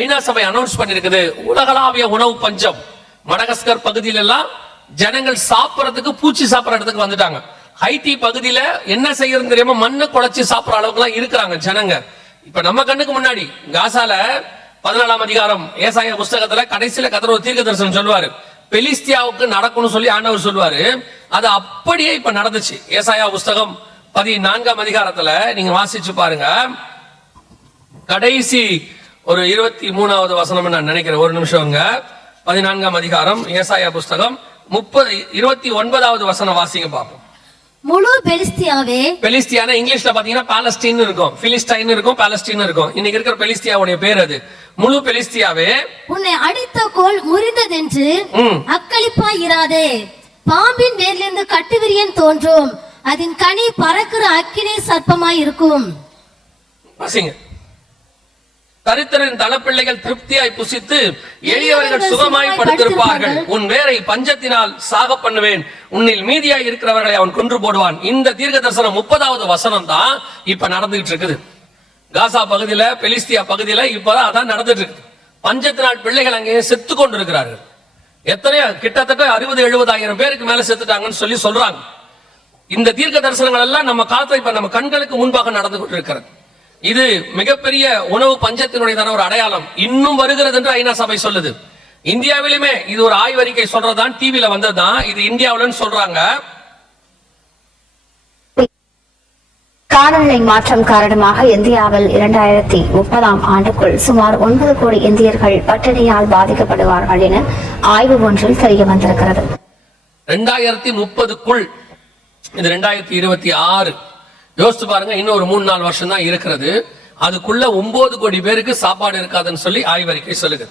ஐநா சபை அனௌன்ஸ் பண்ணிருக்குது உலகளாவிய உணவு பஞ்சம். மடகஸ்கர் பகுதியில எல்லாம் ஜனங்கள் சாப்பிடறதுக்கு பூச்சி சாப்பிடற இடத்துக்கு வந்துட்டாங்க. ஹைட்டி பகுதியில என்ன செய்யறது தெரியாம மண்ணு குழைச்சி சாப்பிடற அளவுக்கு எல்லாம் இருக்கிறாங்க ஜனங்க. இப்ப நம்ம கண்ணுக்கு முன்னாடி காசால 14ஆம் அதிகாரம் ஏசாயா புஸ்தகத்துல கடைசியில கர்த்தர் ஒரு தீர்க்க தரிசனம் சொல்லுவாரு, பெலிஸ்தியாவுக்கு நடக்கும்னு சொல்லி ஆண்டவர் சொல்லுவாரு. அது அப்படியே இப்ப நடந்துச்சு. ஏசாயா புஸ்தகம் 14ஆம் அதிகாரத்துல நீங்க வாசிச்சு பாருங்க. கடைசி ஒரு 23வது வசனம் நான் நினைக்கிறேன். ஒரு நிமிஷம்ங்க. 14ஆம் அதிகாரம் ஏசாயா புஸ்தகம் 29வது வசனம் வாசிங்க பாப்போம். முழு பெலிஸ்தியாவே, பெலிஸ்தியானா இங்கிலீஷ்ல பாத்தீங்கன்னா பாலஸ்தீன் இருக்கும், பிலிஸ்டைன் இருக்கும், பாலஸ்தீன் இருக்கும். இன்னைக்கு இருக்கிற பெலிஸ்தியாவுடைய பேர் அது. முழு பெலிஸ்தியாவே, உன்னை அடித்த கோல் முறிந்ததென்று அக்களிப்பாய் இராதே. பாம்பின் வேரிலிருந்து கட்டுவிரியன் தோன்றும், அதன் கனி பறக்கிற அக்கினி சர்ப்பமாய் இருக்கும். வாசிங்க. தரித்திரன் தளப்பிள்ளைகள் திருப்தியாய் புசித்து எளியவர்கள் சுகமாய் படுத்திருப்பார்கள். உன் வேரை பஞ்சத்தினால் சாக பண்ணுவேன், உன்னில் மீதியாய் இருக்கிறவர்களை அவன் கொன்று போடுவான். இந்த தீர்க்க தரிசனம் 30வது வசனம் தான் இப்ப நடந்துகிட்டு இருக்குது. காசா பகுதியில, பெலிஸ்தியா பகுதியில இப்பதான் அதான் நடந்துட்டு இருக்கு. பஞ்சத்தினால் பிள்ளைகள் அங்கே செத்து கொண்டு இருக்கிறார்கள். எத்தனையோ கிட்டத்தட்ட 60-70 பேருக்கு மேல செத்துட்டாங்கன்னு சொல்லி சொல்றாங்க. இந்த தீர்க்க தரிசனங்கள் எல்லாம் நம்ம காலத்துல இப்ப நம்ம கண்களுக்கு முன்பாக நடந்து கொண்டு இருக்கிறது. இது மிகப்பெரிய உணவு பஞ்சத்தினுடையதான ஒரு அடையாளம். இன்னும் வருகிறது என்று ஐநா சபை சொல்லுது. இந்தியாவிலுமே இது ஒரு ஆய்வறிக்கை சொல்றதான், டிவில வந்ததுதான். இது இந்தியாவிலன்னு சொல்றாங்க. காலநிலை மாற்றம் காரணமாக இந்தியாவில் 2030ஆம் ஆண்டுக்குள் சுமார் 9 கோடி இந்தியர்கள் பட்டினியால் பாதிக்கப்படுவார்கள் என ஆய்வு ஒன்றில் தெரிய வந்திருக்கிறது. 2030க்குள், இது 2026. யோசிச்சு பாருங்க, இன்னும் ஒரு 3-4 வருஷம் தான் இருக்கிறது. அதுக்குள்ள 9 கோடி பேருக்கு சாப்பாடு இருக்காதுன்னு சொல்லி ஆய்வறிக்கை சொல்லுது.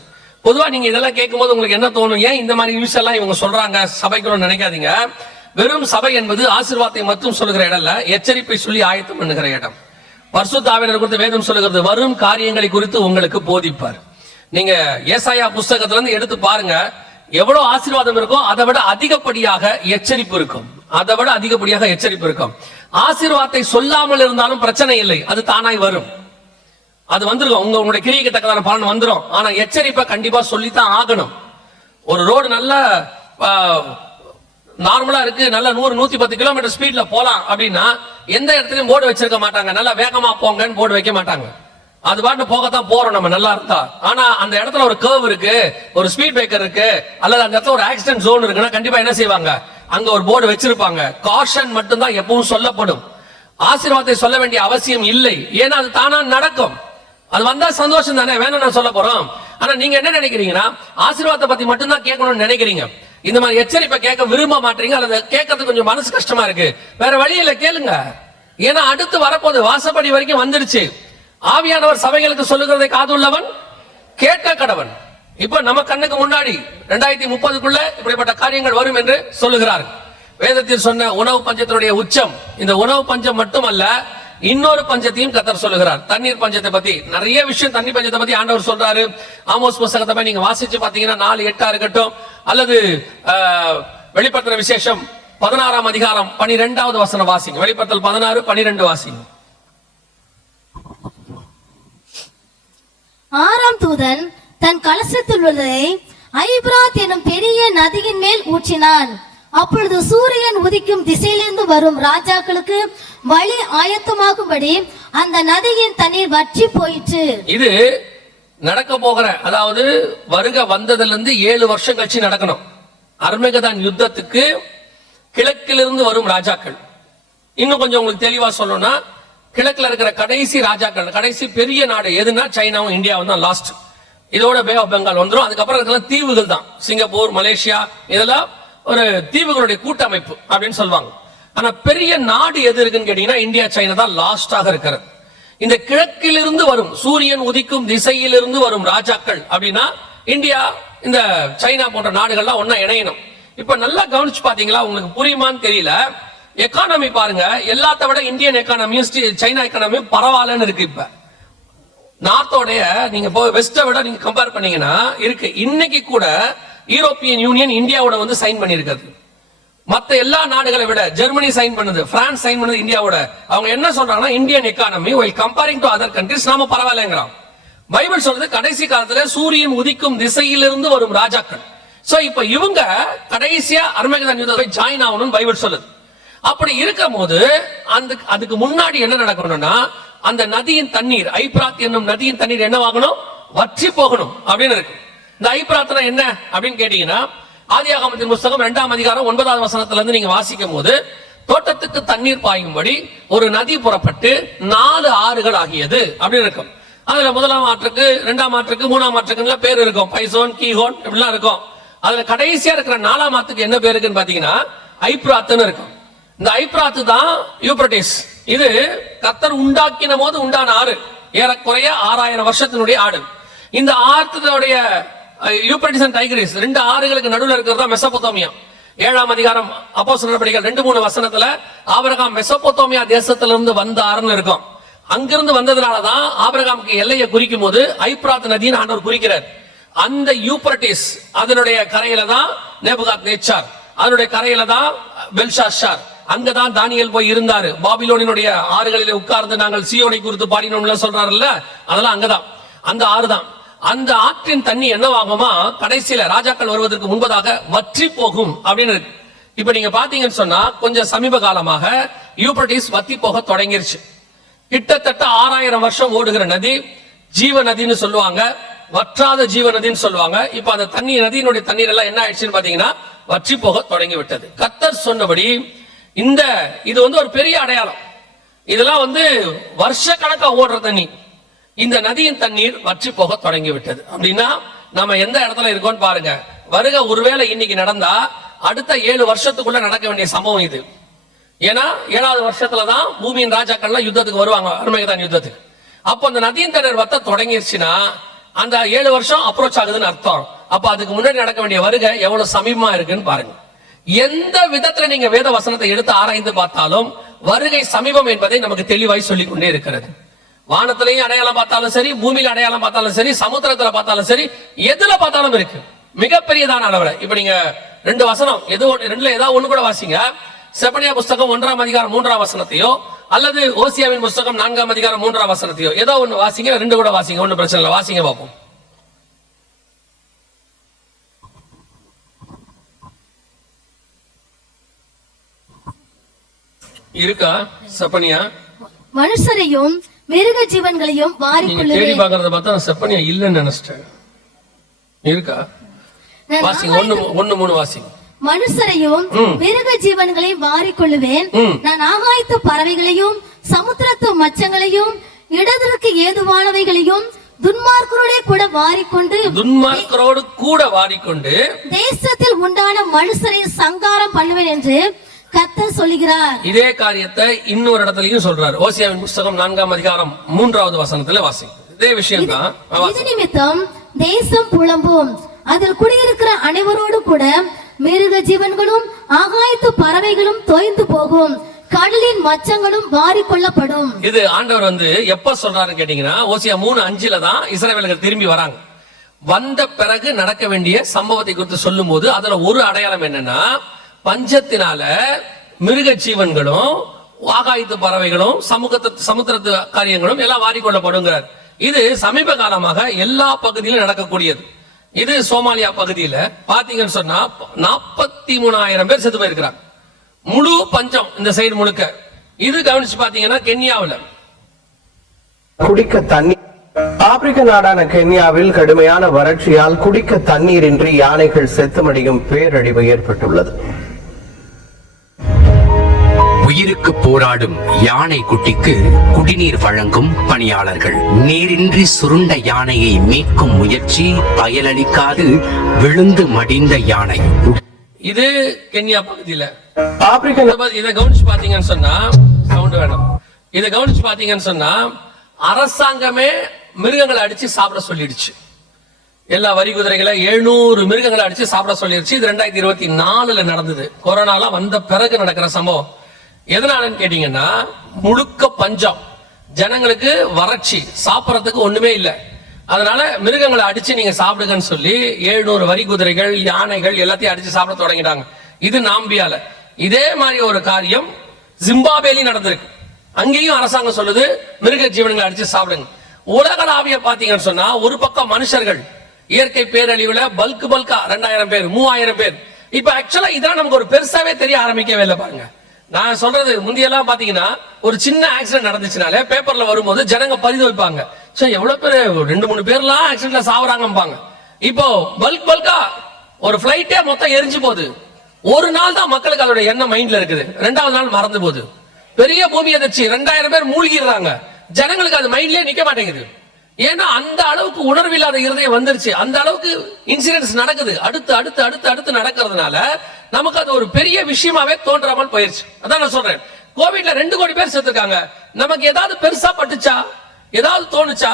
பொதுவா நீங்க இதெல்லாம் கேட்கும் போது உங்களுக்கு என்ன தோணும்? ஏன் இந்த மாதிரி நியூஸ் எல்லாம் இவங்க சொல்றாங்க சபைக்குள்ள நினைக்காதீங்க. வெறும் சபை என்பது ஆசீர்வாதத்தை மட்டும் சொல்லுகிற இடம் இல்ல, எச்சரிப்பை சொல்லி ஆயத்தம் பண்ணுகிற இடம். பரிசுத்த ஆவியானவர் குறித்து வேதம் சொல்லுகிறது, வரும் காரியங்களை குறித்து உங்களுக்கு போதிப்பார். நீங்க ஏசாயா புஸ்தகத்துல இருந்து எடுத்து பாருங்க, எவ்வளவு ஆசீர்வாதம் இருக்கும், அதை விட அதிகப்படியாக எச்சரிப்பு இருக்கும். அதை விட அதிகப்படியாக எச்சரிப்பு இருக்கும். ஆசீர்வாதத்தை சொல்லாமல் இருந்தாலும் பிரச்சனை இல்லை, அது தானாய் வரும். அது வந்துருக்கும், உங்களுடைய கிரியைக்கு தக்கதான பலன் வந்துடும். ஆனா எச்சரிப்பை கண்டிப்பா சொல்லித்தான் ஆகணும். ஒரு ரோடு நல்ல நார்மலா இருக்கு, நல்ல 100-110 கிலோமீட்டர் ஸ்பீட்ல போலாம் அப்படின்னா எந்த இடத்துலயும் போர்டு வச்சிருக்க மாட்டாங்க, நல்லா வேகமா போங்கன்னு போர்டு வைக்க மாட்டாங்க. அது பாட்டு போகத்தான் போறோம் நம்ம நல்லா இருந்தா. ஆனா அந்த இடத்துல ஒரு கர்வ் இருக்கு, ஒரு ஸ்பீட் பிரேக்கர் இருக்கு, அல்லது அந்த இடத்துல ஒரு ஆக்சிடென்ட் ஜோன் இருக்குன்னா கண்டிப்பா என்ன செய்வாங்க, அங்க ஒரு போர்டு வச்சிருப்பாங்க. காஷன் மட்டும்தான் எப்பவும் சொல்லப்படும். ஆசீர்வாதத்தை சொல்ல வேண்டிய அவசியம் இல்லை, ஏன்னா அது தானா நடக்கும். அது வந்தா சந்தோஷம் தானே, வேணும் நான் சொல்ல போறோம். ஆனா நீங்க என்ன நினைக்கிறீங்கன்னா, ஆசீர்வாதத்தை பத்தி மட்டும்தான் கேட்கணும்னு நினைக்கிறீங்க. இந்த மாதிரி எச்சரிப்பை கேட்க விரும்ப மாட்டீங்க, அல்லது கேட்கறதுக்கு கொஞ்சம் மனசு கஷ்டமா இருக்கு. வேற வழியில கேளுங்க, ஏன்னா அடுத்து வரப்போது வாசப்படி வரைக்கும் வந்துடுச்சு. ஆவியானவர் சபைகளுக்கு சொல்லுகிறதை காதுள்ளவன் கேட்க கடவன். இப்ப நம்ம கண்ணுக்கு முன்னாடி 2030க்குள்ள இப்படிப்பட்ட காரியங்கள் வரும் என்று சொல்லுகிறார். வேதத்தில் சொன்ன உணவு பஞ்சத்தினுடைய உச்சம், இந்த உணவு பஞ்சம் மட்டுமல்ல, இன்னொரு பஞ்சத்தையும் கர்த்தர் சொல்லுகிறார். தண்ணீர் பஞ்சத்தை பத்தி நிறைய விஷயம், தண்ணீர் பஞ்சத்தை பத்தி ஆண்டவர் சொல்றாரு. ஆமோஸ் புஸ்தகத்தை நீங்க வாசிச்சு பாத்தீங்கன்னா 4:8 இருக்கட்டும், அல்லது வெளிப்படுத்தின விசேஷம் 16ஆம் அதிகாரம் 12வது வசனம் வாசிங்க. வெளிப்படுத்தல் 16:12 வாசிங்க. 6ஆம் தூதன் தன் கலசத்தில் உள்ளதை ஐப்ராத் எனும் பெரிய நதியின் மேல் ஊற்றினான். அப்பொழுது சூரியன் உதிக்கும் திசையிலிருந்து வரும் ராஜாக்களுக்கு வழி ஆயத்தமாகும்படி அந்த நதியின் தண்ணீர் வற்றி போயிற்று. இது நடக்க போகிற, அதாவது வருக வந்ததிலிருந்து 7 வருஷம் கழிச்சு நடக்கணும். அர்மகதான் யுத்தத்துக்கு கிழக்கிலிருந்து வரும் ராஜாக்கள். இன்னும் கொஞ்சம் உங்களுக்கு தெளிவா சொல்லணும்னா, கிழக்குல இருக்கிற கடைசி ராஜாக்கள், கடைசி பெரிய நாடு எதுனா சைனாவும் இந்தியாவும் தான் லாஸ்ட். இதோட பே ஆஃப் பெங்கால் வந்துடும். அதுக்கப்புறம் இருக்கலாம் தீவுகள் தான், சிங்கப்பூர், மலேசியா, இதெல்லாம் ஒரு தீவுகளுடைய கூட்டமைப்பு அப்படின்னு சொல்லுவாங்க. ஆனா பெரிய நாடு எது இருக்குன்னு கேட்டீங்கன்னா இந்தியா, சைனா தான் லாஸ்டாக இருக்கிறது. இந்த கிழக்கிலிருந்து வரும், சூரியன் உதிக்கும் திசையிலிருந்து வரும் ராஜாக்கள் அப்படின்னா இந்தியா, இந்த சைனா போன்ற நாடுகள்லாம் ஒன்னா இணையணும். இப்ப நல்லா கவனிச்சு பாத்தீங்களா, உங்களுக்கு புரியுமான்னு தெரியல. எக்கானமி பாருங்க, எல்லாத்த விட இந்தியன் எக்கானமியும் சைனா எக்கானமியும் பரவாயில்லன்னு இருக்கு. இப்ப நார்த்தோடைய நீங்க வெஸ்ட விட நீங்க கம்பேர் பண்ணீங்கன்னா இருக்கு. இன்னைக்கு கூட யூரோப்பியன் யூனியன் இந்தியாவோட வந்து சைன் பண்ணிருக்கிறது. மத்த எல்லா நாடுகளை விட ஜெர்மனி சைன் பண்ணுது, பிரான்ஸ் சைன் பண்ணுது இந்தியாவோட. அவங்க என்ன சொல்றாங்கன்னா, Indian economy while comparing to other countries நாம பரவாயில்லைங்கிறோம். பைபிள் சொல்றது கடைசி காலத்துல சூரியன் உதிக்கும் திசையிலிருந்து வரும் ராஜாக்கள். சோ இப்ப இவங்க கடைசியா அர்மகெதோன் யுத்தத்தை ஜாயின் ஆகணும்னு பைபிள் சொல்லுது. அப்படி இருக்கும் போது அதுக்கு முன்னாடி என்ன நடக்கணும்னா, அந்த நதியின் தண்ணீர், ஐப்ராத் என்னும் நதியின் தண்ணீர் என்னவாகணும், வற்றி போகணும் அப்படின்னு இருக்கு. இந்த ஐப்ராத்னா என்ன அப்படின்னு கேட்டீங்கன்னா, ஆதியாகமத்தின் புஸ்தகம் 2ஆம் அதிகாரம் 9வது வசனத்துல இருந்து நீங்க வாசிக்கும் போது, தோட்டத்துக்கு தண்ணீர் பாயும்படி ஒரு நதி புறப்பட்டு 4 ஆறுகள் ஆகியது அப்படின்னு இருக்கும். அதுல 1ஆம் ஆற்றுக்கு, 2ஆம் ஆற்றுக்கு, 3ஆம் ஆற்றுக்கு பேர் இருக்கும், பைசோன், கீஹோன் இப்படிலாம் இருக்கும். அதுல கடைசியா இருக்கிற 4ஆம் ஆத்துக்கு என்ன பேர் இருக்குன்னு பாத்தீங்கன்னா ஐப்ராத்னு இருக்கும். இந்த ஐப்ராத்து தான் யூப்ரட்டிஸ். இது கர்த்தர் உண்டாக்கின போது உண்டான ஆறு, ஏறக்குறைய 6000 வருஷத்தினுடைய ஆடு. இந்த ஆற்றுடைய யூப்ரட்டிஸ் அண்ட் டைகிரிஸ் 2 ஆறுகளுக்கு நடுவில் இருக்கிறதா மெசொப்பொத்தேமியா. 7ஆம் அதிகாரம் அப்போஸ்தலர் நடபடிகள் 2-3 வசனத்துல ஆபிரகாம் மெசொப்பொத்தேமியா தேசத்திலிருந்து வந்தாருன்னு இருக்கும். அங்கிருந்து வந்ததுனாலதான் ஆபிரகாமுக்கு எல்லையை குறிக்கும் போது ஐப்ராத் நதியின் ஆண்டவர் குறிக்கிறார். அந்த யூப்ரட்டிஸ் அதனுடைய கரையில தான் நேபுகாத்நேச்சார், அதனுடைய கரையில தான் பெல்ஷாஷார், அங்கதான் தானியேல் போய் இருந்தாரு. பாபிலோனினுடைய ஆறுகளிலே உட்கார்ந்து நாங்கள் சீயோனை குறித்து பாடினோம்ல சொல்றாருல்ல, அதெல்லாம் அங்கதான், அந்த ஆறு தான். அந்த ஆற்றின் தண்ணி என்னவாகுமா, கடைசியில ராஜாக்கள் வருவதற்கு முன்பதாக வற்றி போகும் அப்படின்னு இருக்கு. இப்ப நீங்க பாத்தீங்கன்னு சொன்னா கொஞ்சம் சமீப காலமாக யூப்ரட்டிஸ் வத்தி போக தொடங்கிருச்சு. கிட்டத்தட்ட 6000 வருஷம் ஓடுகிற நதி ஜீவ நதின்னு சொல்லுவாங்க, வற்றாத ஜீவ நதின்னு சொல்லுவாங்க. இப்ப அந்த நதியினுடைய தண்ணீர் எல்லாம் என்ன ஆயிடுச்சுன்னு பாத்தீங்கன்னா வற்றி போக தொடங்கி விட்டது. கர்த்தர் சொன்னபடி இது ஒரு பெரிய அடையாளம். இதெல்லாம் வருஷ கணக்கா ஓடுற தண்ணி. இந்த நதியின் தண்ணீர் வற்றி போக தொடங்கி விட்டது. அப்படின்னா நம்ம எந்த இடத்துல இருக்கோம்னு பாருங்க. வருக ஒருவேளை இன்னைக்கு நடந்தா அடுத்த 7 வருஷத்துக்குள்ள நடக்க வேண்டிய சம்பவம் இது. ஏன்னா 7வது வருஷத்துலதான் பூமியின் ராஜாக்கள்லாம் யுத்தத்துக்கு வருவாங்க, அர்மகெதோன் யுத்தத்துக்கு. அப்போ அந்த நதியின் தண்ணீர் வத்த தொடங்கிருச்சுன்னா அந்த 7 வருஷம் அப்ரோச் ஆகுதுன்னு அர்த்தம். அப்ப அதுக்கு முன்னாடி நடக்க வேண்டிய வருகை எவ்வளவு சமீபமா இருக்குன்னு பாருங்க. எந்த விதத்துல நீங்க வேத வசனத்தை எடுத்து ஆராய்ந்து பார்த்தாலும் வருகை சமீபம் என்பதை நமக்கு தெளிவாய் சொல்லிக் கொண்டே இருக்கிறது. வானத்திலையும் அடையாளம் பார்த்தாலும் சரி, பூமியில அடையாளம் பார்த்தாலும் சரி, சமுத்திரத்துல பார்த்தாலும் சரி, எதுல பார்த்தாலும் இருக்கு மிகப்பெரியதான அளவுல. இப்ப நீங்க 2 வசனம் ரெண்டுல ஏதாவது ஒண்ணு கூட வாசிங்க. செப்பனியா புஸ்தகம் 1ஆம் அதிகாரம் 3ஆம் வசனத்தையோ அல்லது ஓசியாவின் புஸ்தகம் 4ஆம் அதிகாரம் 3ஆம் வசனத்தையோ ஏதோ ஒண்ணு வாசிங்க, 2 கூட வாசிங்க, ஒண்ணு பிரச்சனை இல்லை, வாசிங்க பார்ப்போம். இருக்கா செப்பனியா? மனுஷரையும் மிருக ஜீவன்களையும் வாரிக்கொள்ளுவேன். தேடி பார்க்கறத பார்த்தா செப்பனியா இல்லன்னு நினைச்சிட்டேன். இருக்கா? வாசிங்க, 1:3 வாசிங்க. மனுஷரையும் மிருக ஜீவன்களையும் வாரிக்கொள்ளுவேன். நான் ஆகாயத்து பறவைகளையும் சமுத்திரத்து மச்சங்களையும் இடத்திற்கு ஏதுவானவைகளையும் துன்மார்க்கரோடு கூட வாரிக்கொண்டு தேசத்தில் உண்டான மனுஷரை சங்காரம் பண்ணுவேன் என்று கர்த்தர் சொல்கிறார். இதே காரியத்தை இன்னொரு இடத்துலயும் சொல்றார். ஓசியாவின் புஸ்தகம் 4ஆம் அதிகாரம் 3வது வசனத்துல வாசிங்க. இதே விஷயம் தான். இது நிமித்தம் தேசம் புலம்பும், அதில் குடியிருக்கிற அனைவரோடு கூட மிருக ஜீவன்களும் ஆகாயத்து பறவைகளும் தோய்ந்து போகும், கடலின் மச்சங்களும் வாரிக்கொள்ளப்படும். இது ஆண்டவர் எப்ப சொல்றாருன்னு கேட்டீங்கன்னா ஓசியா 3:5 தான் இஸ்ரவேலர்கள் திரும்பி வராங்க. வந்த பிறகு நடக்க வேண்டிய சம்பவத்தை குறித்து சொல்லும் போது அதுல ஒரு அடையாளம் என்னன்னா, பஞ்சத்தினால மிருக ஜீவன்களும் ஆகாயத்து பறவைகளும் சமுத்திரத்து காரியங்களும் எல்லாம் வாரிக்கொள்ளப்படுங்கிறார். இது சமீப காலமாக எல்லா பகுதியிலும் நடக்கக்கூடியது. இது சோமாலியா பகுதியில பாத்தீங்கன்னு சொன்னா 43,000 பேர் செத்து போயிருக்கிறாங்க. முழு பஞ்சம் இந்த சைடு முழுக்க. இது கவனிச்சு பாத்தீங்கன்னா கென்யாவில் குடிக்க தண்ணீர். ஆப்பிரிக்க நாடான கென்யாவில் கடுமையான வறட்சியால் குடிக்க தண்ணீரின்றி யானைகள் செத்துமடியும் பேரழிவு ஏற்பட்டுள்ளது. உயிருக்கு போராடும் யானை குட்டிக்கு குடிநீர் வழங்கும் பணியாளர்கள். நீரின்றி சுருண்ட யானையை மீட்கும் முயற்சி பயனளிக்காது விழுந்து மடிந்த யானை. இது கென்யா பகுதியில ஆப்பிரிக்கா. இதை கவனிச்சு பாத்தீங்கன்னு சொன்னா சவுண்ட் வேணும். இதை கவனிச்சு பாத்தீங்கன்னு சொன்னா அரசாங்கமே மிருகங்களை அடிச்சு சாப்பிட சொல்லிடுச்சு. எல்லா வரி குதிரைகளை 700 மிருகங்களை அடிச்சு சாப்பிட சொல்லிடுச்சு. இது 2024 நடந்தது. கொரோனாலாம் வந்த பிறகு நடக்கிற சம்பவம். எதனாலன்னு கேட்டீங்கன்னா முழுக்க பஞ்சம், ஜனங்களுக்கு வறட்சி, சாப்பிடறதுக்கு ஒண்ணுமே இல்லை. அதனால மிருகங்களை அடிச்சு நீங்க சாப்பிடுங்கன்னு சொல்லி 700 வரி குதிரைகள், யானைகள் எல்லாத்தையும் அடிச்சு சாப்பிட தொடங்கிட்டாங்க. இது நாம்பியால. இதே மாதிரி ஒரு காரியம் ஜிம்பாப்வேலயும் நடந்திருக்கு. அங்கேயும் அரசாங்கம் சொல்லுது மிருக ஜீவனங்களை அடிச்சு சாப்பிடுங்க. உலகளாவிய பாத்தீங்கன்னு சொன்னா ஒரு பக்கம் மனுஷர்கள் இயற்கை பேரழிவுல பல்கா 2000 பேர் 3000 பேர். இப்ப ஆக்சுவலா இதான் நமக்கு ஒரு பெருசாவே தெரிய ஆரம்பிக்கவே இல்லை பாருங்க. நான் சொல்றது முந்தியெல்லாம் பாத்தீங்கன்னா ஒரு சின்ன ஆக்சிடென்ட் நடந்துச்சுனாலே பேப்பர்ல வரும்போது ஜனங்க பரிதவிப்பாங்க, எவ்வளவு பேர் 2-3 பேர்லாம் ஆக்சிடென்ட்ல சாவறாங்கம்பாங்க. இப்போ பல்கா ஒரு பிளைட்டே மொத்தம் எரிஞ்சு போகுது. ஒரு நாள் தான் மக்களுக்கு அதோட எண்ணம் மைண்ட்ல இருக்குது, 2வது நாள் மறந்து போகுது. பெரிய பூமி அதிர்ச்சி 2000 பேர் மூழ்கிடுறாங்க, ஜனங்களுக்கு அது மைண்ட்லயே நிக்க மாட்டேங்குது. ஏன்னா அந்த அளவுக்கு உணர்வில்லாத இருதயம் வந்துருச்சு, அந்த அளவுக்கு இன்சிடென்ட்ஸ் நடக்குது, அடுத்து அடுத்து அடுத்து அடுத்து நடக்கிறதுனால நமக்கு அது ஒரு பெரிய விஷயமாவே தோன்றாமல் போயிருச்சு. அதான் நான் சொல்றேன், கோவிட்ல 2 கோடி பேர் செத்துருக்காங்க. நமக்கு ஏதாவது பெருசா பட்டுச்சா, ஏதாவது தோணுச்சா?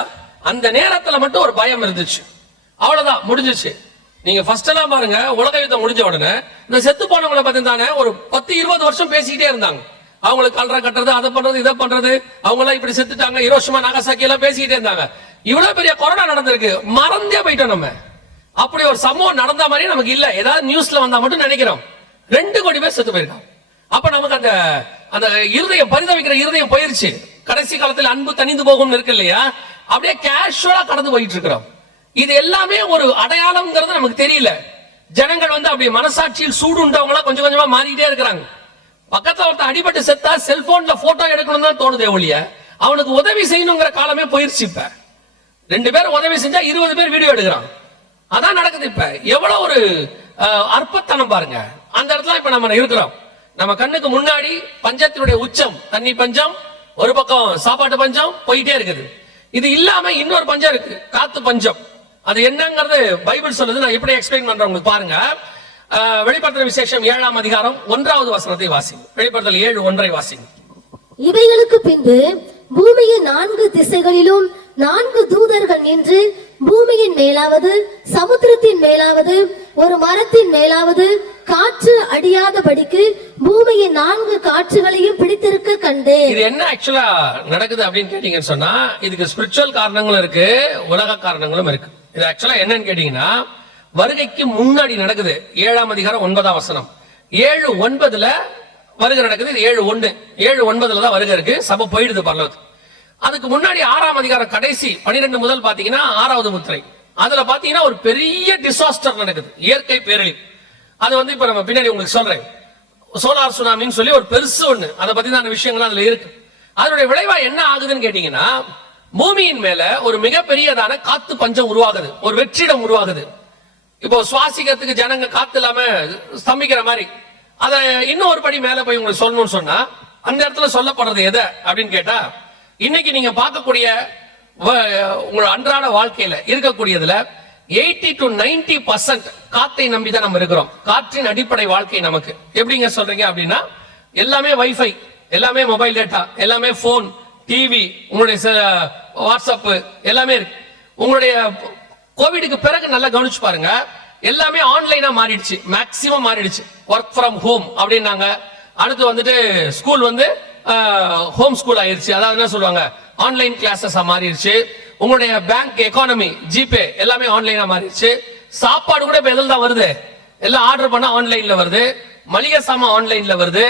அந்த நேரத்துல மட்டும் ஒரு பயம் இருந்துச்சு, அவ்வளவுதான், முடிஞ்சிச்சு. நீங்க ஃபர்ஸ்ட் எல்லாம் பாருங்க, உலக யுத்தம் முடிஞ்ச உடனே இந்த செத்து போனவங்களை பத்தி தானே ஒரு 10-20 வருஷம் பேசிக்கிட்டே இருந்தாங்க. அவங்களுக்கு கல்ற கட்டுறது, அதை பண்றது, இதை பண்றது, அவங்க எல்லாம் இப்படி செத்துட்டாங்க, ஹிரோஷிமா நாகசாக்கி எல்லாம் பேசிக்கிட்டே இருந்தாங்க. இவ்வளவு பெரிய கொரோனா நடந்திருக்கு, மறந்தே போயிட்டோம் நம்ம. அப்படி ஒரு சம்பவம் நடந்த மாதிரி நமக்கு இல்ல, ஏதாவது நியூஸ்ல வந்தா மட்டும் நினைக்கிறோம். 2 கோடி பேர் செத்து போயிருக்காங்க. அப்ப நமக்கு அந்த அந்த இருதயம், பரிதவிக்கிற இருதயம் போயிருச்சு. கடைசி காலத்தில் அன்பு தனிந்து போகும் இருக்கு இல்லையா, அப்படியே கேஷுவலா கடந்து போயிட்டு இருக்கிறோம். இது எல்லாமே ஒரு அடையாளம்ங்கிறது நமக்கு தெரியல. ஜனங்கள் அப்படியே மனசாட்சியில் சூடுண்டவங்களா கொஞ்சம் கொஞ்சமா மாறிட்டே இருக்கிறாங்க. பக்கத்துல ஒருத்தர் அடிபட்டு செத்தா செல்போன்ல போட்டோ எடுக்கணும் தான் தோணுதே ஒழிய அவனுக்கு உதவி செய்யணுங்கிற காலமே போயிருச்சு. இப்ப 2 பேர் உதவி செஞ்சா 20 பேர் வீடியோ எடுக்கிறான், அதான் நடக்குது. இப்ப எவ்வளவு ஒரு அற்பத்தனம் பாருங்க. அந்த இடத்துல இப்ப நம்ம இருக்கிறோம். நம்ம கண்ணுக்கு முன்னாடி பஞ்சத்தினுடைய உச்சம், தண்ணி பஞ்சம், ஒரு பக்கம் சாப்பாட்டு பஞ்சம் போயிட்டே இருக்குது. இது இல்லாம இன்னொரு பஞ்சம் இருக்கு, காத்து பஞ்சம். அது என்னங்கிறது பைபிள் சொல்லுது, நான் எப்படி எக்ஸ்பிளைன் பண்றேன் உங்களுக்கு பாருங்க. வெளிப்படுத்தல் விசேஷம் 7ஆம் அதிகாரம் 1வது வசனத்தை வாசிங்க. வெளிப்படுத்தல் 7:1 வாசிங்க. இவைகளுக்கு பின்பு பூமியின் 4 திசைகளிலும் 4 தூதர்கள் நின்று பூமியின் மேலாவது, சமுத்திரத்தின் மேலாவது, ஒரு மரத்தின் மேலாவது காற்று அடியாதபடிக்கு பூமியின் 4 காற்றுகளையும் பிடித்திருக்க கண்டேன். இது என்ன ஆக்சுவலா நடக்குது அப்படின்னு கேட்டீங்கன்னு சொன்னா, இதுக்கு ஸ்பிரிச்சுவல் காரணங்களும் இருக்கு, உலக காரணங்களும் இருக்கு. இது ஆக்சுவலா என்னன்னு கேட்டீங்கன்னா, வருகைக்கு முன்னாடி நடக்குது. 7ஆம் அதிகாரம் 9ஆம் வசனம். 7:9 வருகை நடக்குது. இது 7:1 7:9 தான் வருகை இருக்கு, சபை போயிடுது பரலோகத்துக்கு. அதுக்கு முன்னாடி 6ஆம் அதிகாரம் கடைசி 12 முதல் பாத்தீங்கன்னா 6வது முத்திரை. அதுல பாத்தீங்கன்னா ஒரு பெரிய டிசாஸ்டர் நடக்குது, இயற்கை பேரழிவு. அது இப்ப நம்ம பின்னாடி உங்களுக்கு சொல்றேன். சோலார் சுனாமின்னு சொல்லி ஒரு பெருசு ஒண்ணு, அதை பத்தி தான் விஷயங்கள் அதுல இருக்கு. அதனுடைய விளைவா என்ன ஆகுதுன்னு கேட்டீங்கன்னா, பூமியின் மேல ஒரு மிகப்பெரியதான காத்து பஞ்சம் உருவாகுது, ஒரு வெற்றிடம் உருவாகுது. இப்போ சுவாசிக்கிறதுக்கு ஜனங்க காத்து இல்லாம ஸ்தம்பிக்கிற மாதிரி. அத இன்னும் ஒரு படி மேல போய் உங்களுக்கு சொல்லணும்னு சொன்னா, அந்த இடத்துல சொல்லப்படுறது எதை அப்படின்னு கேட்டா, இன்னைக்கு நீங்க பார்க்கக்கூடிய உங்களோட அன்றாட வாழ்க்கையில இருக்கக்கூடியதுல 80 to 90% காத்தை நம்பிதான் நம்ம இருக்கிறோம். காற்றின் அடிப்படை வாழ்க்கை நமக்கு எப்படிங்க சொல்றீங்க அப்படின்னா, எல்லாமே வைஃபை, எல்லாமே மொபைல் டேட்டா, எல்லாமே போன், டிவி, உங்களுடைய வாட்ஸ்அப் எல்லாமே இருக்கு. உங்களுடைய கோவிடுக்கு பிறகு நல்லா கவனிச்சு பாருங்க, எல்லாமே ஆன்லைனா மாறிடுச்சு, மேக்சிமம் மாறிடுச்சு. ஒர்க் ஃப்ரம் ஹோம் அப்படின்னாங்க. அடுத்து ஸ்கூல் ஹோம் ஸ்கூல் ஆயிருச்சு, அதாவது என்ன சொல்லுவாங்க, ஆன்லைன் கிளாஸஸ் மாறிடுச்சு. உங்களுடைய பேங்க் எக்கானமி, ஜிபே எல்லாமே ஆன்லைனா மாறிடுச்சு. சாப்பாடு கூட இப்ப எதில் தான் வருது, எல்லாம் ஆர்டர் பண்ணா ஆன்லைன்ல வருது. மளிகை சாமான் ஆன்லைன்ல வருது.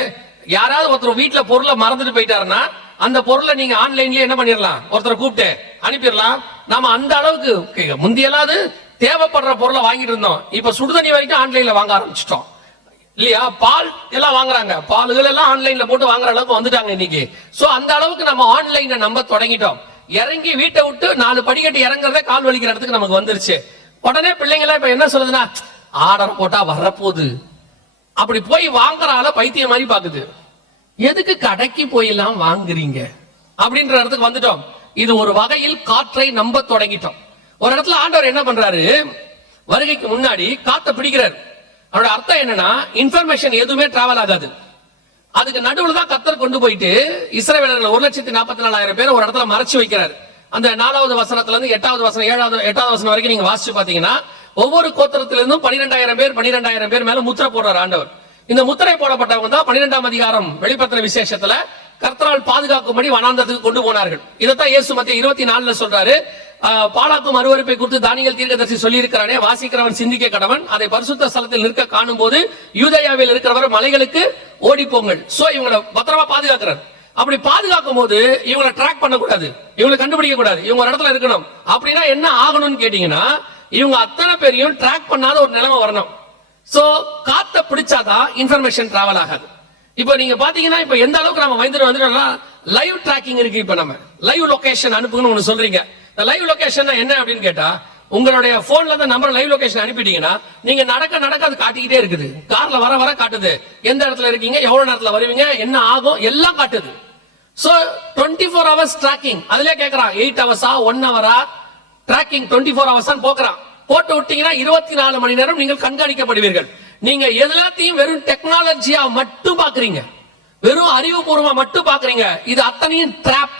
யாராவது ஒருத்தர் வீட்டுல பொருளை மறந்துட்டு போயிட்டாருன்னா அந்த பொருளை நீங்க ஆன்லைன்லயே என்ன பண்ணிடலாம், ஒருத்தரை கூப்பிட்டு அனுப்பிடலாம். நாம அந்த அளவுக்கு முந்தியெல்லாம் தேவைப்படுற பொருளை வாங்கிட்டு இருந்தோம், இப்ப சுடுதண்ணி வரைக்கும் ஆன்லைன்ல வாங்க ஆரம்பிச்சிட்டோம் இல்லையா? பால் எல்லாம் வாங்குறாங்க, பால்கள் எல்லாம் ஆன்லைன்ல போட்டு வாங்குற அளவுக்கு வந்துட்டாங்க இன்னைக்கு. சோ அந்த அளவுக்கு நம்ம ஆன்லைனை நம்ப தொடங்கிட்டோம். இறங்கி வீட்டை விட்டு 4 படிக்கட்டு இறங்குறதே கால் வலிக்கிற இடத்துக்கு நமக்கு வந்துருச்சு. உடனே பிள்ளைங்க எல்லாம் இப்ப என்ன சொல்லுதுன்னா, ஆர்டர் போட்டா வரப்போகுது, அப்படி போய் வாங்குற ஆள பைத்தியம் மாதிரி பாக்குது. எதுக்கு கடைக்கு போயெல்லாம் வாங்குறீங்க அப்படின்ற இடத்துக்கு வந்துட்டோம். இது ஒரு வகையில் காற்றை நம்ப தொடங்கிட்டோம். ஒரு இடத்துல ஆண்டவர் என்ன பண்றாரு, வருகைக்கு முன்னாடி காத்தை பிடிக்கிறார். அதோட அர்த்தம் என்னன்னா, இன்ஃபர்மேஷன் எதுவுமே டிராவல் ஆகாது. அதுக்கு நடுவுல தான் கர்த்தர் கொண்டு போயிட்டு இஸ்ரவேலர்கள் 1,44,000 பேர் ஒரு இடத்துல மறைச்சு வைக்கிறார். அந்த 4வது வசனத்துல இருந்து 8வது வசனம் 8வது வசனம் வரைக்கும் நீங்க வாசிச்சு பாத்தீங்கன்னா, ஒவ்வொரு கோத்திரத்திலிருந்தும் 12,000 பேர் மேல முத்திரை போடுறார் ஆண்டவர். இந்த முத்திரை போடப்பட்டவங்க தான் 12ஆம் அதிகாரம் வெளிப்படுத்தின விசேஷத்துல கர்த்தரால் பாதுகாக்கும்படி வனாந்தரத்துக்கு கொண்டு போனார்கள். இதைத்தான் இயேசு மத்திய 24 சொல்றாரு. பாலாக்கும் அருவருப்பை குறித்து தானியேல் தீர்க்கதரிசி சொல்லி இருக்கிறானே, வாசிக்கிறவன் சிந்திக்க கடவன், அதை பரிசுத்த ஸ்தலத்தில் நிற்க காணும் போது யூதேயாவில் இருக்கிறவர் மலைகளுக்கு ஓடி போங்கள். சோ இவங்களை பத்திரமா பாதுகாக்கிறார். அப்படி பாதுகாக்கும் போது இவங்களை ட்ராக் பண்ணக்கூடாது, இவங்களை கண்டுபிடிக்க கூடாது, இவங்க ஒரு இடத்துல இருக்கணும். அப்படின்னா என்ன ஆகணும்னு கேட்டீங்கன்னா, இவங்க அத்தனை பேரையும் ட்ராக் பண்ணாத ஒரு நிலைமை வரணும். சோ காத்த பிடிச்சாதான் இன்ஃபர்மேஷன் டிராவல் ஆகாது. இப்போ நீங்க பாத்தீங்கன்னா, இப்ப எந்த அளவுக்கு நம்ம வந்துட்டு லைவ் டிராக்கிங் இருக்கு. இப்ப நம்ம லைவ் லொகேஷன் அனுப்புங்கன்னு ஒண்ணு சொல்றீங்க. லைவ் லொகேஷன் என்ன அப்படின்னு கேட்டா, உங்களுடைய போன்ல இந்த நம்பர் லைவ் லொகேஷன் அனுப்பிட்டீங்கன்னா, நீங்க நடக்க அது காட்டிக்கிட்டே இருக்குது. கார்ல வர காட்டுது, எந்த இடத்துல இருக்கீங்க, எவ்வளவு நேரத்துல வருவீங்க, என்ன ஆகும் எல்லாம் காட்டுது. So 24 hours tracking. அதுல கேக்குறான் 8 hours 1 hour டிராக்கிங் 24 hours போக்குறான். போட்டு விட்டீங்கன்னா 24 மணி நேரம் நீங்கள் கண்காணிக்கப்படுவீர்கள். நீங்க எல்லாத்தையும் வெறும் டெக்னாலஜியா மட்டும் பாக்குறீங்க, வெறும் அறிவுபூர்வமா மட்டும் பாக்குறீங்க. இது அத்தனையும் டிராப்.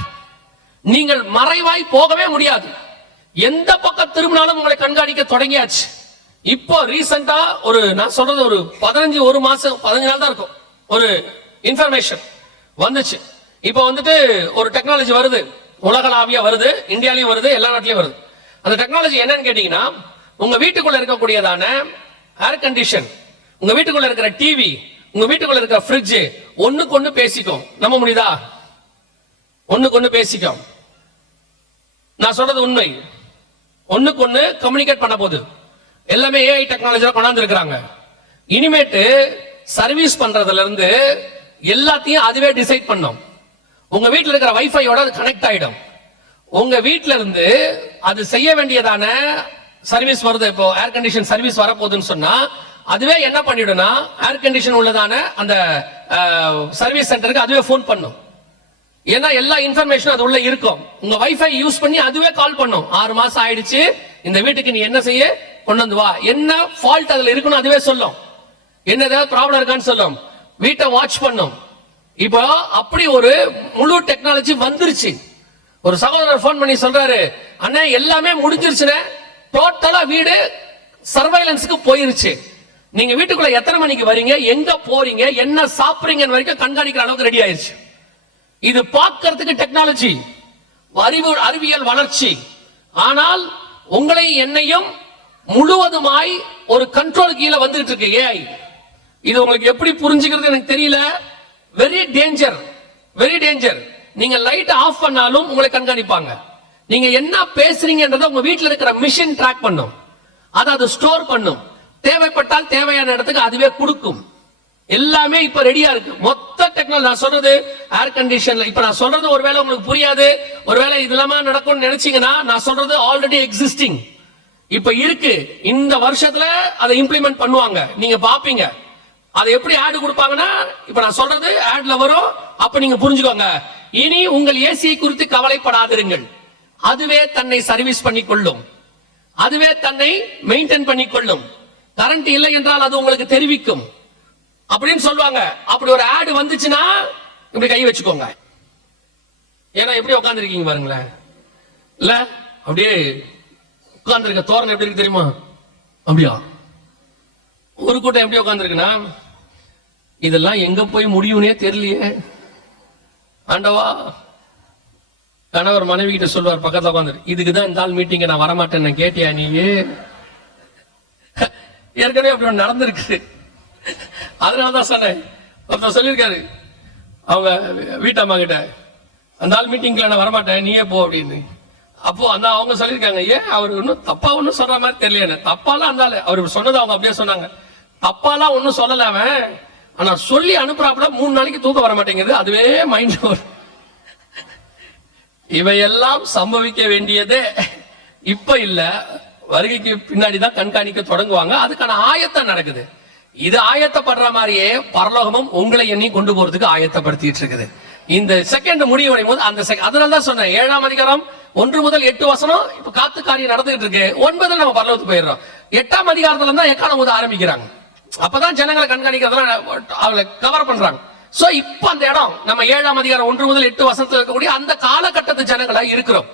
நீங்கள் மறைவாய் போகவே முடியாது. எந்த பக்கம் திரும்பினாலும் உங்களை கண்காணிக்க தொடங்கியாச்சு. இப்போ ரீசெண்டா நான் சொல்றது ஒரு 15 நாள் தான் இருக்கும், ஒரு இன்ஃபர்மேஷன் வந்துச்சு. இப்போ வந்துட்டு ஒரு டெக்னாலஜி வருது, உலகளாவியா வருது, இந்தியாலயும் வருது, எல்லா நாட்டிலயும் வருது. அந்த டெக்னாலஜி என்னன்னு கேட்டீங்கன்னா, உங்க வீட்டுக்குள்ள இருக்கக்கூடியதான ஏர் கண்டிஷன், உங்க வீட்டுக்குள்ள இருக்கிற டிவி, உங்க வீட்டுக்குள்ள இருக்கிற ஃப்ரிட்ஜ் ஒண்ணுக்கு ஒண்ணு பேசிக்கும். நம்ப முடியுதா? ஒண்ணுக்கு ஒண்ணு பேசிக்கும். நான் சொல்றது உண்மை. ஒண்ணுக்கு ஒண்ணு கம்யூனிகேட் பண்ண போகுது. எல்லாமே ஏஐ டெக்னாலஜில கொண்டாந்து இருக்கிறாங்க. இனிமேட்டு சர்வீஸ் பண்றதுல இருந்து எல்லாத்தையும் அதுவே டிசைட் பண்ணும். உங்க வீட்டுல இருக்கிற வைஃபையோட அது கனெக்ட் ஆயிடும். உங்க வீட்டுல இருந்து அது செய்ய வேண்டியதான சர்வீஸ் வருது. இப்போ ஏர் கண்டிஷன் சர்வீஸ் வரப்போகுதுன்னு சொன்னா, அதுவே என்ன பண்ணிடும்னா, ஏர் கண்டிஷன் உள்ளதான அந்த சர்வீஸ் சென்டருக்கு அதுவே போன் பண்ணும். ஏன்னா எல்லா இன்ஃபர்மேஷன் அது உள்ள இருக்கும். உங்க வைஃபை யூஸ் பண்ணி அதுவே கால் பண்ணும். 6 மாசம் ஆயிடுச்சு, இந்த வீட்டுக்கு நீ என்ன செய்ய, கொண்டு வந்து வா, என்ன ஃபால்ட் அதுல இருக்குன்னு அதுவே சொல்லும், என்ன ஏதாவது ப்ராப்ளம் இருக்கான்னு சொல்லும், வீட்டை வாட்ச் பண்ணும். இப்போ அப்படி ஒரு முழு டெக்னாலஜி வந்துருச்சு. ஒரு சகோதரர் போன் பண்ணி சொல்றாரு, அண்ணா எல்லாமே முடிஞ்சிருச்சுனே, டோட்டலா வீடு சர்வைலன்ஸ்க்கு போயிருச்சு. நீங்க வீட்டுக்குள்ள எத்தனை மணிக்கு வரீங்க, எங்க போறீங்க, என்ன சாப்பிடுறீங்க வரைக்கும் கண்காணிக்கிற அளவுக்கு ரெடி ஆயிருச்சு. இது பார்க்கிறதுக்கு டெக்னாலஜி, அறிவியல் வளர்ச்சி. ஆனால் உங்களை என்னையும் முழுவதுமாய் ஒரு கண்ட்ரோல் கீழே வந்துட்டு இருக்கு ஏஐ. இது உங்களுக்கு எப்படி புரிஞ்சுக்கிறது எனக்கு தெரியல. Very danger, very danger. நீங்க லைட் ஆஃப் பண்ணாலும் உங்களை கண்காணிப்பாங்க. நீங்க என்ன பேசுறீங்கன்றத உங்க வீட்டில் இருக்கிற மிஷின் ட்ராக் பண்ணும், அதை ஸ்டோர் பண்ணும். தேவைப்பட்டால் தேவையான இடத்துக்கு அதுவே கொடுக்கும். எல்லாமே இப்ப ரெடியா இருக்கு. மொத்த டெக்னாலஜி. நான் சொல்றது ஏர் கண்டிஷன்ல, இப்ப நான் சொல்றது ஒருவேளை உங்களுக்கு புரியாது, ஒருவேளை இது இல்லாம நடக்கும்னு நினைச்சீங்கன்னா, நான் சொல்றது ஆல்ரெடி எக்ஸிஸ்டிங், இப்ப இருக்கு. இந்த வருஷத்துல அதை இம்ப்ளிமெண்ட் பண்ணுவாங்க, நீங்க பாப்பீங்க. அதை எப்படி ஆட் கொடுப்பாங்கன்னா, இப்ப நான் சொல்றது ஆட்ல வரும். அப்ப நீங்க புரிஞ்சுக்கோங்க, இனி உங்கள் ஏசியை குறித்து கவலைப்படாதிருங்கள், அதுவே தன்னை சர்வீஸ் பண்ணி கொள்ளும், அதுவே தன்னை மெயின்டைன் பண்ணி கொள்ளும். கரண்ட் இல்லை என்றால் அது உங்களுக்கு தெரிவிக்கும் அப்படின்னு சொல்லுவாங்க. அப்படி ஒரு ஆட் வந்துச்சுன்னா இப்படி கை வச்சுக்கோங்க. ஏன்னா எப்படி உட்கார்ந்து இருக்கீங்க பாருங்களேன், இல்ல அப்படியே உட்கார்ந்து இருக்க தோரணை எப்படி இருக்கு தெரியுமா? அப்படியா ஒரு கூட்டம் எப்படி உட்கார்ந்து இருக்குன்னா, இதெல்லாம் எங்க போய் முடியும்னே தெரியலையே ஆண்டவா. கணவர் மனைவி கிட்ட சொல்வார் பக்கத்துல உட்காந்து, இதுக்குதான் இந்த ஆள் மீட்டிங்க நான் வரமாட்டேன்னு கேட்டியா நீ? ஏற்கனவே அப்படி ஒன்று நடந்திருக்கு. அதனாலதான் சொன்னேன். ஒருத்தர் சொல்லியிருக்காரு அவங்க வீட்டம்மா கிட்ட, அந்த ஆள் மீட்டிங்ல நான் வரமாட்டேன் நீயே போ அப்படின்னு. அப்போ அந்த அவங்க சொல்லியிருக்காங்க, ஏன் அவர் ஒன்னும் தப்பா ஒன்னும் சொல்ற மாதிரி தெரியல. தப்பாலாம் அந்த ஆளு அவர் சொன்னது அவங்க அப்படியே சொன்னாங்க. தப்பாலாம் ஒன்னும் சொல்லல அவன், ஆனா சொல்லி அனுப்புறாப்புல 3 நாளைக்கு தூக்கம் வர மாட்டேங்குது, அதுவே மைண்ட் வரும். இவையெல்லாம் சம்பவிக்க வேண்டியதே இப்ப இல்ல, வருகைக்கு பின்னாடிதான் கண்காணிக்க தொடங்குவாங்க. அதுக்கான ஆயத்தம் நடக்குது. இது ஆயத்தப்படுற மாதிரியே பரலோகமும் உங்களை எண்ணி கொண்டு போறதுக்கு ஆயத்தப்படுத்திட்டு இருக்குது. இந்த செகண்ட் முடிவடையும் போது அந்த அதனாலதான் சொன்னேன், 7ஆம் அதிகாரம் 1 முதல் 8 வசனம் இப்ப காத்து காரியம் நடந்துட்டு இருக்கு. 9 நம்ம பரலோகத்துக்கு போயிடுறோம். 8ஆம் அதிகாரத்துல தான் எக்காலம் போது ஆரம்பிக்கிறாங்க. அப்பதான் ஜனங்களை கண்காணிக்கிறதெல்லாம் அவங்களை கவர் பண்றாங்க. சோ இப்ப அந்த இடம் நம்ம 7ஆம் அதிகாரம் 1 முதல் 8 வசனத்துல இருக்கக்கூடிய அந்த காலகட்டத்து ஜனங்களா இருக்கிறோம்.